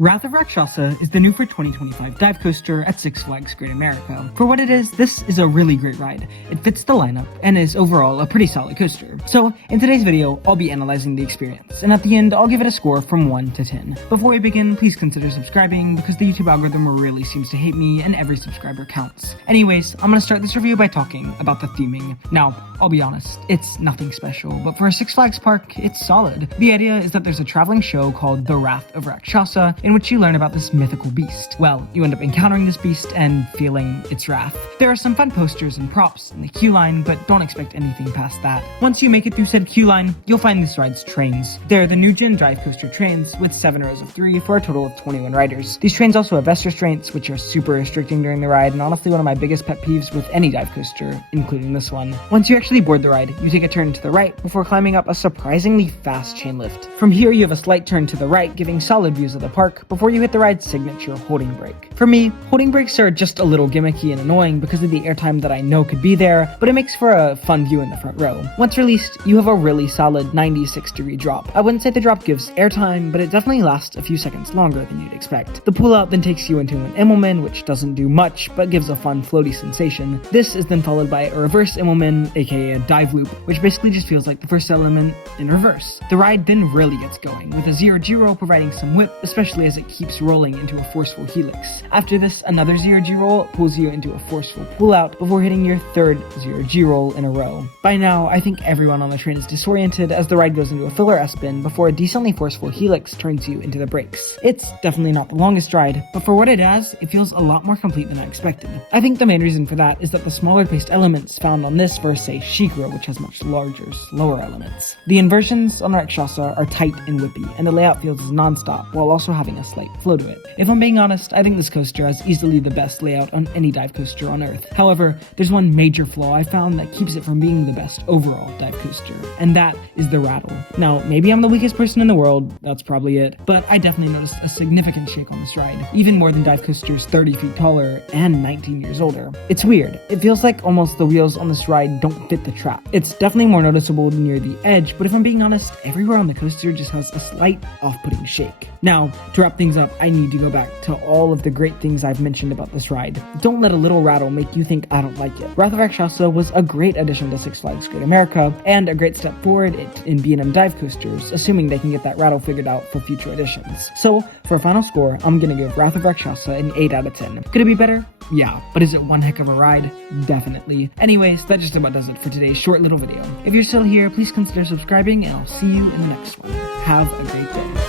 Wrath of Rakshasa is the new for 2025 dive coaster at Six Flags Great America. For what it is, this is a really great ride. It fits the lineup and is overall a pretty solid coaster. So in today's video, I'll be analyzing the experience, and at the end, I'll give it a score from 1 to 10. Before we begin, please consider subscribing because the YouTube algorithm really seems to hate me and every subscriber counts. Anyways, I'm gonna start this review by talking about the theming. Now, I'll be honest, it's nothing special, but for a Six Flags park, it's solid. The idea is that there's a traveling show called The Wrath of Rakshasa, in which you learn about this mythical beast. Well, you end up encountering this beast and feeling its wrath. There are some fun posters and props in the queue line, but don't expect anything past that. Once you make it through said queue line, you'll find this ride's trains. They're the new gen drive coaster trains with 7 rows of 3 for a total of 21 riders. These trains also have vest restraints, which are super restricting during the ride, and honestly one of my biggest pet peeves with any dive coaster, including this one. Once you actually board the ride, you take a turn to the right before climbing up a surprisingly fast chain lift. From here, you have a slight turn to the right, giving solid views of the park before you hit the ride's signature holding brake. For me, holding brakes are just a little gimmicky and annoying because of the airtime that I know could be there, but it makes for a fun view in the front row. Once released, you have a really solid 96-degree drop. I wouldn't say the drop gives airtime, but it definitely lasts a few seconds longer than you'd expect. The pull-out then takes you into an Immelman, which doesn't do much, but gives a fun floaty sensation. This is then followed by a reverse Immelman, aka a dive loop, which basically just feels like the first element in reverse. The ride then really gets going, with a 0G providing some whip, especially as it keeps rolling into a forceful helix. After this, another 0G roll pulls you into a forceful pull-out before hitting your third 0G roll in a row. By now, I think everyone on the train is disoriented as the ride goes into a filler S-spin before a decently forceful helix turns you into the brakes. It's definitely not the longest ride, but for what it has, it feels a lot more complete than I expected. I think the main reason for that is that the smaller paced elements found on this versus say Shikra, which has much larger, slower elements. The inversions on Rakshasa are tight and whippy, and the layout feels non-stop while also having a slight flow to it. If I'm being honest, I think this coaster has easily the best layout on any dive coaster on Earth. However, there's one major flaw I found that keeps it from being the best overall dive coaster, and that is the rattle. Now, maybe I'm the weakest person in the world, that's probably it, but I definitely noticed a significant shake on this ride, even more than dive coasters 30 feet taller and 19 years older. It's weird. It feels like almost the wheels on this ride don't fit the track. It's definitely more noticeable near the edge, but if I'm being honest, everywhere on the coaster just has a slight off-putting shake. Now, to wrap things up, I need to go back to all of the great things I've mentioned about this ride. Don't let a little rattle make you think I don't like it. Wrath of Rakshasa was a great addition to Six Flags Great America, and a great step forward in B&M dive coasters, assuming they can get that rattle figured out for future editions. So, for a final score, I'm gonna give Wrath of Rakshasa an 8 out of 10. Could it be better? Yeah, but is it one heck of a ride? Definitely. Anyways, that just about does it for today's short little video. If you're still here, please consider subscribing, and I'll see you in the next one. Have a great day.